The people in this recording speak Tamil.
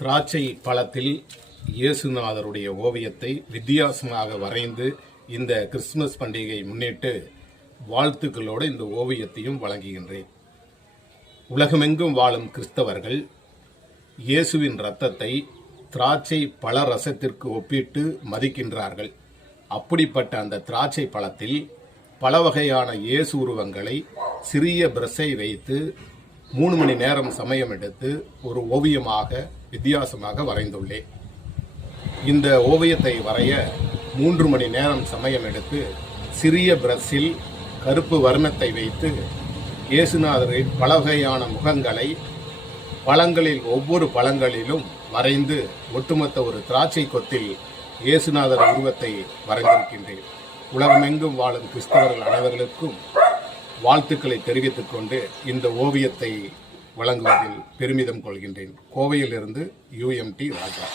திராட்சை பழத்தில் இயேசுநாதருடைய ஓவியத்தை வித்தியாசமாக வரைந்து இந்த கிறிஸ்துமஸ் பண்டிகையை முன்னிட்டு வாழ்த்துக்களோடு இந்த ஓவியத்தையும் வழங்குகின்றேன். உலகமெங்கும் வாழும் கிறிஸ்தவர்கள் இயேசுவின் இரத்தத்தை திராட்சை பழ ரசத்திற்கு ஒப்பிட்டு மதிக்கின்றார்கள். அப்படிப்பட்ட அந்த திராட்சை பழத்தில் பல வகையான இயேசு உருவங்களை சிறிய பிரஷை வைத்து 3 மணி நேரம் சமயம் எடுத்து ஒரு ஓவியமாக வித்தியாசமாக வரைந்துள்ளேன். இந்த ஓவியத்தை வரைய 3 மணி நேரம் சமயம் எடுத்து சிறிய பிரஷில் கருப்பு வர்ணத்தை வைத்து இயேசுநாதரின் பல வகையான முகங்களை பழங்களில் ஒவ்வொரு பழங்களிலும் வரைந்து ஒட்டுமொத்த ஒரு திராட்சை கொத்தில் இயேசுநாதர் உருவத்தை வரைந்திருக்கின்றேன். உலகமெங்கும் வாழும் கிறிஸ்தவர்கள் அனைவர்களுக்கும் வாழ்த்துக்களை தெரிவித்துக் கொண்டு இந்த ஓவியத்தை வழங்குவதில் பெருமிதம் கொள்கின்றேன். கோவையிலிருந்து UMT ராஜா.